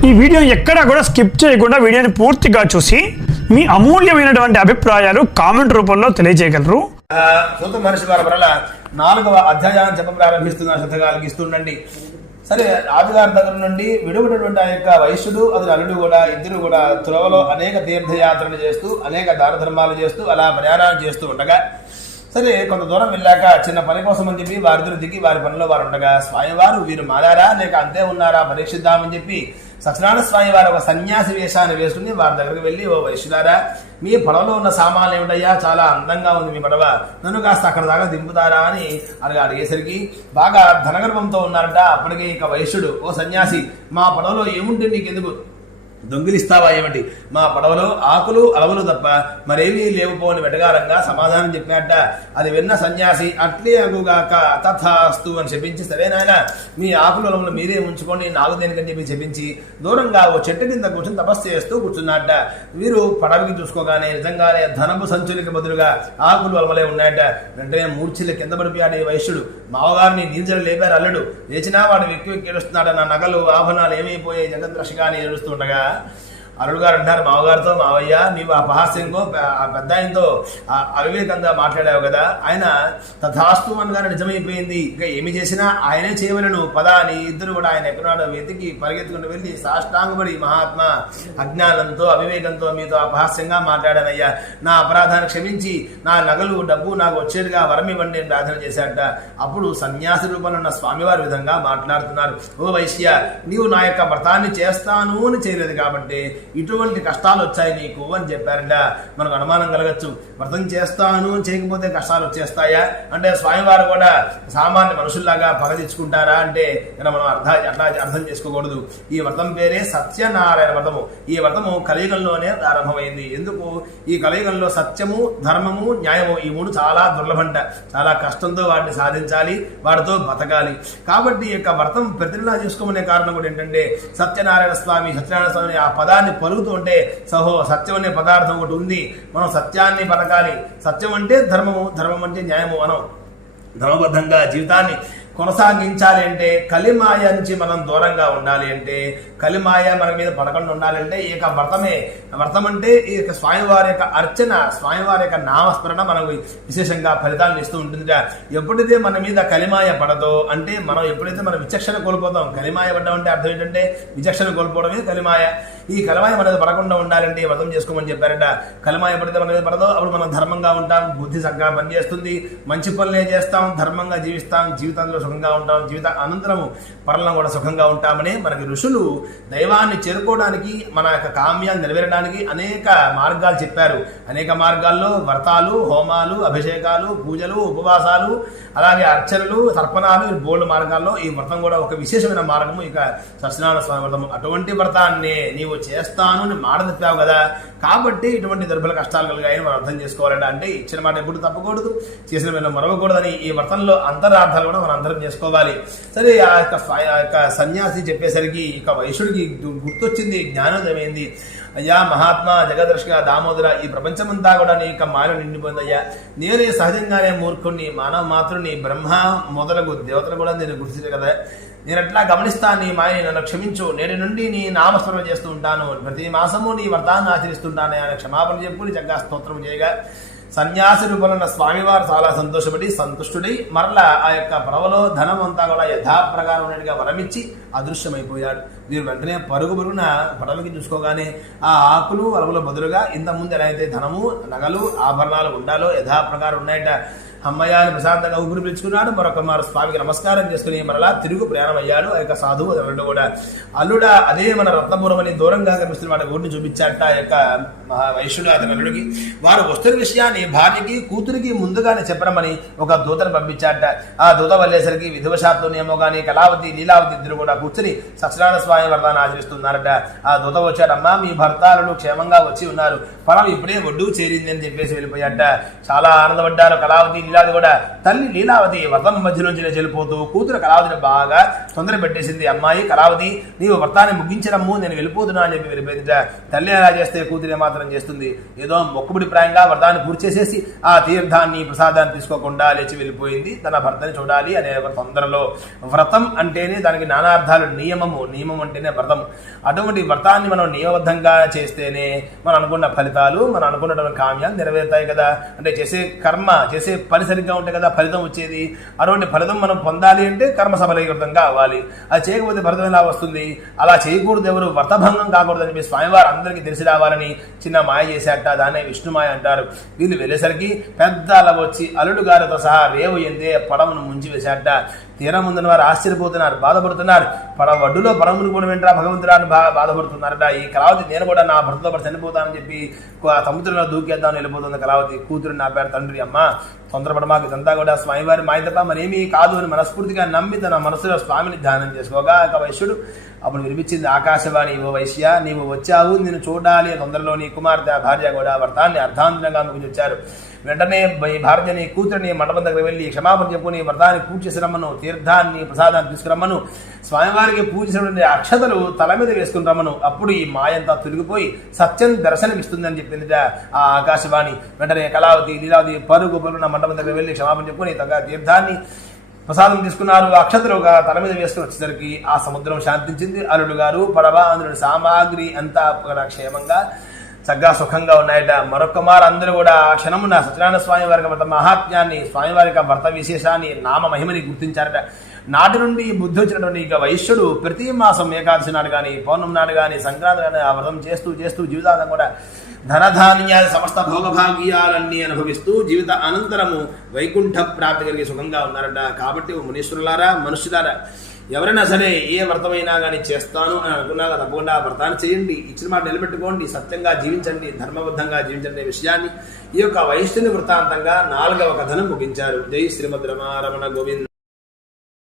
ఈ వీడియో ఎక్కడా కూడా స్కిప్ చేయకుండా వీడియోని పూర్తిగా చూసి మీ అమూల్యమైనటువంటి అభిప్రాయాలు కామెంట్ రూపంలో తెలియజేయగలరు. సొంత మనిషి వారి నాలుగవ అధ్యాయాన్ని చెప్ప ప్రారంభిస్తున్న శ్రద్ధగా ఆలకిస్తుండండి సరే రాజుగారి దగ్గర నుండి విడుబడినటువంటి ఆ యొక్క వైశ్యుడు అతని అల్లుడు కూడా ఇద్దరు కూడా త్రోవలో అనేక తీర్థయాత్రలు చేస్తూ అనేక దాన ధర్మాలు చేస్తూ అలా ప్రయాణాలు చేస్తూ ఉండగా సరే కొంత దూరం వెళ్ళాక చిన్న పని కోసం అని చెప్పి వారిద్దరు దిగి వారి పనిలో వారు ఉండగా స్వామివారు వీరు మారారా? లేక అంతే ఉన్నారా? పరీక్షిద్దామని చెప్పి సత్యనారాయణ స్వామి వారు ఒక సన్యాసి వేషాన్ని వేసుకుని వారి దగ్గరికి వెళ్ళి ఓ వైశ్యులారా మీ పడవలో ఉన్న సామాన్లు ఏమిటయ్యా? చాలా అందంగా ఉంది మీ పడవ. నన్ను కాస్త అక్కడ దాకా దింపుతారా? అని అడిగి అడిగేసరికి బాగా ధనగర్భంతో ఉన్నారట. అప్పటికే ఇక వైశ్యుడు. ఓ సన్యాసి మా పడవలో ఏముంటుంది నీకెందుకు? దొంగిలిస్తావా ఏమిటి? మా పడవలో ఆకులు అలవలు తప్ప మరేమీ లేవుపోని వెటగారంగా సమాధానం చెప్పాట అది విన్న సన్యాసి అట్లే అగుగాక తథాస్తు అని చెప్పించి సరే నాయన మీ ఆకులు అలవలు మీరే ఉంచుకొని నాలుగు దేనికని చెప్పి చెప్పించి. దూరంగా ఓ చెట్టు కింద కూర్చొని తపస్సు చేస్తూ కూర్చున్నట్ట వీరు పడవకి చూసుకోగానే నిజంగానే ధనపు సంచులకి బదులుగా ఆకులు అలవలే ఉన్నాయట. వెంటనే మూర్ఛిల్లి కింద పడిపోయాడు ఈ వైశ్యుడు. మావగారిని నీంజలు లేపారు అల్లడు. లేచినా వాడు వెక్కి వెక్కి ఏడుస్తున్నాడు నా నగలు ఆభరణాలు ఏమైపోయాయి జగద్రషగా అని ఏడుస్తుండగా that. అరుడు గారు అంటారు మావగారితో మావయ్య నీవు ఆ పహాస్యంకో ఆ పెద్ద ఆయనతో అవివేకంగా మాట్లాడావు కదా. ఆయన తథాస్తు అనగానే నిజమైపోయింది. ఇంకా ఏమి చేసినా ఆయనే చేయవలను. పద అని ఇద్దరు కూడా ఆయన ఎక్కడున్నాడో వెతికి పరిగెత్తుకుంటూ వెళ్ళి సాష్టాంగపడి మహాత్మ అజ్ఞానంతో అవివేకంతో మీతో అపహాస్యంగా మాట్లాడానయ్యా. నా అపరాధాన్ని క్షమించి నా నగలు డబ్బు నాకు వచ్చేదిగా వరం ఇవ్వండి అని ప్రార్థన చేశాడట. అప్పుడు సన్యాసి రూపంలో ఉన్న స్వామివారి విధంగా మాట్లాడుతున్నారు. ఓ వైశ్య నీవు నా యొక్క వ్రతాన్ని చేస్తాను అని చేయలేదు కాబట్టి ఇటువంటి కష్టాలు వచ్చాయి నీకు అని చెప్పారంట. మనకు అనుమానం కలగచ్చు. వ్రతం చేస్తాను చేయకపోతే కష్టాలు వచ్చేస్తాయా? అంటే స్వామివారు కూడా సామాన్య మనుషుల్లాగా పగ తెచ్చుకుంటారా అంటే మనం అర్థ అట్లా అర్థం చేసుకోకూడదు. ఈ వ్రతం పేరే సత్యనారాయణ వ్రతము. ఈ వ్రతము కలియుగంలోనే ప్రారంభమైంది. ఎందుకు? ఈ కలియుగంలో సత్యము ధర్మము న్యాయము ఈ మూడు చాలా దుర్లభంట. చాలా కష్టంతో వాటిని సాధించాలి వాటితో బతకాలి. కాబట్టి ఈ యొక్క వ్రతం ప్రతిలా చేసుకోమనే కారణం కూడా ఏంటంటే సత్యనారాయణ స్వామి సత్యనారాయణ స్వామి ఆ పదాన్ని పలుకుతూ ఉంటే సహో సత్యం అనే పదార్థం ఒకటి ఉంది. మనం సత్యాన్ని బతకాలి సత్యం అంటే ధర్మము ధర్మం అంటే న్యాయము మనం ధర్మబద్ధంగా జీవితాన్ని కొనసాగించాలి అంటే కలిమాయ నుంచి మనం దూరంగా ఉండాలి అంటే కలిమాయ మన మీద పడకుండా ఉండాలంటే ఈ యొక్క వ్రతమే. వ్రతం అంటే ఈ యొక్క స్వామివారి యొక్క అర్చన స్వామివారి యొక్క నామస్మరణ మనకు విశేషంగా ఫలితాలను ఇస్తూ ఉంటుంది ఎప్పుడైతే మన మీద కలిమాయ పడదో అంటే మనం ఎప్పుడైతే మనం విచక్షణ కోల్పోతాం కలిమాయ పడ్డం అంటే అర్థం ఏంటంటే విచక్షణ కోల్పోవడమే కలిమాయ. ఈ కలమాయం మన పడకుండా ఉండాలంటే వ్రతం చేసుకోమని చెప్పారట. కలమాయ పడితే అనేది పడదో? అప్పుడు మనం ధర్మంగా ఉంటాం బుద్ధి చక్కగా పనిచేస్తుంది. మంచి పనులే చేస్తాం ధర్మంగా జీవిస్తాం జీవితంలో సుఖంగా ఉంటాం జీవిత అనంతరము పరలో కూడా సుఖంగా ఉంటామని మనకి ఋషులు దైవాన్ని చేరుకోవడానికి మన యొక్క కామ్యాలు నెరవేరడానికి అనేక మార్గాలు చెప్పారు. అనేక మార్గాల్లో వ్రతాలు హోమాలు అభిషేకాలు పూజలు ఉపవాసాలు అలాగే అర్చనలు తర్పణాలు బోల్డ్ మార్గాల్లో ఈ వ్రతం కూడా ఒక విశేషమైన మార్గము. ఇక సత్యనారాయణ స్వామి వ్రతం అటువంటి వ్రతాన్ని నీవు చేస్తాను అని మాట తప్పావు కదా. కాబట్టి ఇటువంటి దుర్బల కష్టాలు కలిగాయని మనం అర్థం చేసుకోవాలంటే అంటే ఇచ్చిన మాట ఎప్పుడు తప్పకూడదు చేసిన మనం మరవకూడదని ఈ వ్రతంలో అంతరార్థాలు కూడా మనం అందరం చేసుకోవాలి. సరే ఆ యొక్క ఆ యొక్క సన్యాసి చెప్పేసరికి ఇక వైశ్యుడికి గుర్తొచ్చింది జ్ఞానోదయమైంది. అయ్యా మహాత్మా జగదర్శక దామోదర ఈ ప్రపంచమంతా కూడా నీ యొక్క మాయ నిండిపోయిందయ్యా. నేనే సహజంగానే మూర్ఖుణ్ణి మానవ మాతృని బ్రహ్మ మొదలగు దేవతలు కూడా నేను గుర్తించే కదా. నేను ఎట్లా గమనిస్తాను నీ మాయని? నన్ను క్షమించు. నేటి నుండి నీ నామస్మరణ చేస్తూ ఉంటాను ప్రతి మాసము నీ వ్రతాన్ని ఆచరిస్తుంటాను ఆయన క్షమాపణ చెప్పుకుని చక్కగా స్తోత్రం చేయగా. సన్యాసి రూపంలో స్వామివారు చాలా సంతోషపడి సంతుష్టుడై మరలా ఆ యొక్క పడవలో ధనం అంతా కూడా యథాప్రకారం ఉన్నట్టుగా వరమిచ్చి అదృశ్యమైపోయాడు. వీరు వెంటనే పరుగు పరుగున పడవకి చూసుకోగానే ఆ ఆకులు వరవల బదులుగా ఇంతకుముందు ఎలా అయితే ధనము నగలు ఆభరణాలు ఉండాలో యథాప్రకారం ఉన్నాయట. అమ్మయ్యాన్ని ప్రశాంతంగా ఊపిరి పిలుచుకున్నాడు. మరొక మారు స్వామికి నమస్కారం చేసుకుని మరలా తిరుగు ప్రయాణం అయ్యాడు ఆ యొక్క సాధువు రెండు కూడా. అల్లుడ అదే మన రత్నపురం అని దూరంగా కనిపిస్తున్న వాటి ఊరిని చూపించాట ఆ యొక్క మహావైశ్యుడు అతని అల్లుడికి వారు వస్తున్న విషయాన్ని భార్యకి కూతురికి ముందుగానే చెప్పడమని ఒక దూతను పంపించాట ఆ దూత వల్లేసరికి విధువశాత్తునేమో కానీ కళావతి లీలావతి ఇద్దరు కూడా కూర్చుని సత్యనారాయణ స్వామి వ్రతాన్ని ఆచరిస్తున్నారట. ఆ దూత వచ్చాడమ్మా మీ భర్తాలను క్షేమంగా వచ్చి ఉన్నారు. ఫలం ఇప్పుడే ఒడ్డు చేరింది అని చెప్పేసి వెళ్ళిపోయాట చాలా ఆనందపడ్డారు కళావతి లీలావతి కూడా తల్లి లీలావతి వ్రతం మధ్యలోంచి చెల్లిపోతూ కూతురు కళావతిని బాగా తొందర పెట్టేసింది. అమ్మాయి కళావతి నీవు వ్రతాన్ని ముగించడము నేను వెళ్ళిపోతున్నా అని చెప్పి వెళ్ళిపోయింది తల్లి ఎలా చేస్తే కూతురు ఏమాత్రం చేస్తుంది? ఏదో మొక్కుబడి ప్రాయంగా వ్రతాన్ని పూర్తి చేసేసి ఆ తీర్థాన్ని ప్రసాదాన్ని తీసుకోకుండా లేచి వెళ్ళిపోయింది. తన భర్తని చూడాలి అనే ఒక తొందరలో. వ్రతం అంటేనే దానికి నానార్థాలు నియమము. నియమం అంటేనే వ్రతం. అటువంటి వ్రతాన్ని మనం నియమబద్ధంగా చేస్తేనే మనం అనుకున్న ఫలితాలు మనం అనుకున్నటువంటి కామ్యాలు నెరవేరుతాయి కదా. అంటే చేసే కర్మ చేసే పని సరిగ్గా ఉంటే కదా ఫలితం వచ్చేది? అటువంటి ఫలితం మనం పొందాలి అంటే కర్మ సఫలీకృతంగా అవ్వాలి అది చేయకపోతే ఫలితం ఎలా వస్తుంది? అలా చేయకూడదు ఎవరు. వ్రతభంగం కాకూడదని మీ చెప్పి స్వామివారు అందరికీ తెలిసి రావాలని చిన్న మాయ చేశాట దాన్నే విష్ణుమాయ అంటారు. వీళ్ళు వెళ్ళేసరికి పెద్ద అలా వచ్చి అల్లుడు గారితో సహా రేవు ఎందే పడవను ముంచి వేశాట తీరం ఉందని వారు ఆశ్చర్యపోతున్నారు బాధపడుతున్నారు. పడ వడ్డులో పరమును కూడా వింటారా భగవంతురాన్ని బాగా బా బాధపడుతున్నారట. ఈ కళావతి నేను కూడా నా భర్తతో పాటు చనిపోతానని చెప్పి ఆ సముద్రంలో దూకేద్దామని వెళ్ళిపోతుంది కళావతి. కూతురు నా పేరు తండ్రి. అమ్మ తొందరపడ మాకు ఇదంతా కూడా స్వామివారి మాయ తప్ప మరేమీ కాదు అని మనస్ఫూర్తిగా నమ్మి తన మనసులో స్వామిని ధ్యానం చేసుకోగా. ఒక వైశ్యుడు అప్పుడు వినిపించింది ఆకాశవాణి ఓ వైశ్య నీవు వచ్చావు నేను చూడాలి. తొందరలో నీ కుమార్తె భార్య కూడా వర్తాన్ని అర్ధాంతరంగా అందుకుని వచ్చారు. వెంటనే ఈ భార్యని కూతురిని మండపం దగ్గర వెళ్ళి క్షమాపణ చెప్పుని వ్రతాన్ని పూజ చేసి రమ్మను తీర్థాన్ని ప్రసాదాన్ని తీసుకురమ్మను. స్వామివారికి పూజ చేసినటువంటి అక్షతలు తల మీద వేసుకుని రమ్మను. అప్పుడు ఈ మాయంతా తొలగిపోయి సత్యం దర్శనమిస్తుందని చెప్పిందిట ఆ ఆకాశవాణి. వెంటనే కళావతి లీలావతి పరుగు పరుగున మండపం దగ్గర వెళ్ళి క్షమాపణ చెప్పుకొని తగ్గ తీర్థాన్ని ప్రసాదం తీసుకున్నారు. అక్షతలు ఒక తల మీద వేసుకుని వచ్చేసరికి ఆ సముద్రం శాంతించింది. అల్లుడు గారు పడవ అందులో సామాగ్రి అంతా క్షేమంగా చక్కగా సుఖంగా ఉన్నాయట. మరొక మారు అందరూ కూడా ఆ క్షణమున సత్యనారాయణ స్వామి వారి యొక్క మహాత్మ్యాన్ని స్వామివారి యొక్క వ్రత విశేషాన్ని నామ మహిమని గుర్తించారట. నాటి నుండి బుద్ధి వచ్చినటువంటి ఇక వైశ్యుడు ప్రతి మాసం ఏకాదశి నాడు కానీ పౌర్ణమి నాడు కానీ సంక్రాంతి కానీ ఆ వ్రతం చేస్తూ చేస్తూ జీవితాంతం కూడా ధనధాన్యాల సమస్త భోగభాగ్యాలన్నీ అనుభవిస్తూ జీవిత అనంతరము వైకుంఠ ప్రాప్తి కలిగి సుఖంగా ఉన్నారట. కాబట్టి మునీశ్వరులారా మనుషులారా ఎవరైనా సరే ఏ వ్రతమైనా కానీ చేస్తాను అని అనుకున్నాక తప్పకుండా ఆ వ్రతాన్ని చేయండి. ఇచ్చిన మాట నిలబెట్టుకోండి సత్యంగా జీవించండి ధర్మబద్ధంగా జీవించండి విషయాన్ని ఈ యొక్క వైష్ణుని వృత్తాంతంగా నాలుగవ కథను ముగించారు. జై శ్రీమద్ రమారమణ గోవింద్.